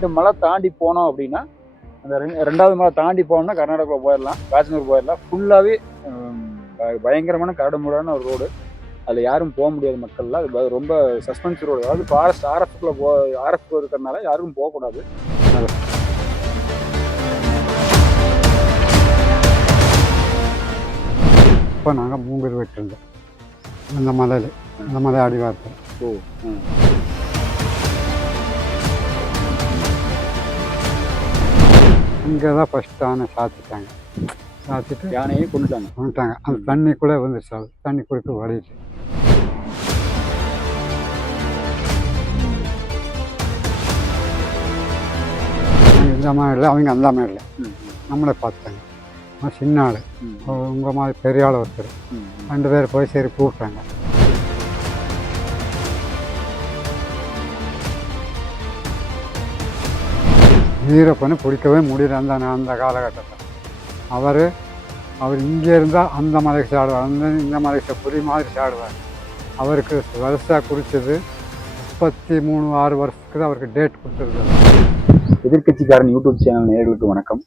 2 மலை தாண்டி போனோம் அப்படின்னா, அந்த 2வது மலை தாண்டி போனோம்னா கர்நாடகாவில் போயிடலாம், காஷ்மீர் போயிடலாம். ஃபுல்லாகவே பயங்கரமான கரடுமுரடான ஒரு ரோடு. அதில் யாரும் போக முடியாது மக்கள்லாம். அது ரொம்ப சஸ்பென்ஸ் ரோடு. அதாவது ஃபாரஸ்ட் ஆர்எஃப் இருக்கிறதுனால யாருக்கும் போகக்கூடாது. இப்போ நாங்கள் 3 பேர் வெட்டிருந்தோம் அந்த மலை அடிவாரத்தில். ஓ. இங்கே தான் ஃபஸ்ட்டு ஆனை சாத்திட்டாங்க. சாத்திட்டு யானையே கொண்டுட்டாங்க. அந்த தண்ணிக்குள்ளே வந்துருச்சு. அது தண்ணி குடிக்க வழியிட்டு இந்த மாதிரி இல்லை, அவங்க அந்த மாதிரி இல்லை. நம்மளே பார்த்துட்டாங்க. சின்ன ஆள், உங்கள் மாதிரி பெரிய ஆள் ஒருத்தர், 2 பேர் போய் சரி கூப்பிட்டாங்க. வீரப்பனை பிடிக்கவே முடியல அந்த காலகட்டத்தில். அவர் இங்கே இருந்தால் அந்த மலைக்கு சாடுவார், இந்த மலைக்கு புலி மாதிரி சாடுவார். அவருக்கு வருஷம் குடித்தது 33 6 வருஷத்துக்கு தான் அவருக்கு டேட் கொடுத்துருக்காரு. எதிர்கட்சிக்காரன் யூடியூப் சேனல் நேயர்களுக்கு வணக்கம்.